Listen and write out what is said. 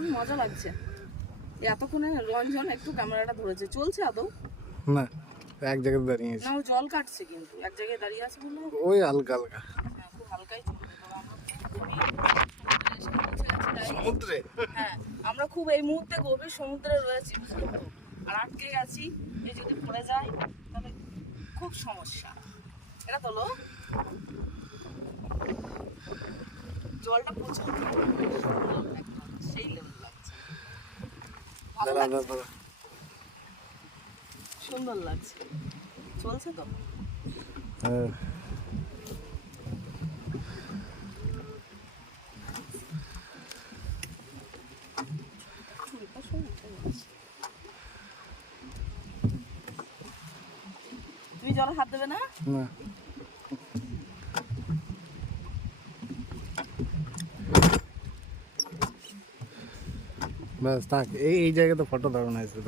দারুণ মজা লাগছে। এতক্ষণে রঞ্জন একটু ক্যামেরাটা ধরেছে, চলছে আদৌ না, এক জায়গায় দাঁড়িয়ে না? ও জল কাটছে কিন্তু এক জায়গায় দাঁড়িয়ে আছে বলে ওই হালকা হালকা হ্যাঁ, খুব হালকাই চলবে। তবে আমরা খুব গভীর সমুদ্রে এসে পৌঁছে গেছি তাই। সমুদ্রে। হ্যাঁ, আমরা খুব এই মুহূর্তে গভীর সমুদ্রে রয়েছি, বুঝলি তো? আর আটকে গেছি, এই যদি পড়ে যায় তাহলে খুব সমস্যা। এটা তোলো, জলটা প্রচুর সুন্দর, একদম সেই লেভেল লাগছে, ভালো দাঁড়া লাগছে, দাঁড়া, সুন্দর লাগছে। চলছে তো? হ্যাঁ তুমি জলে হাত দেবে না? না, ব্যাস থাক, এই জায়গাতে ফটো দারুণ আছে।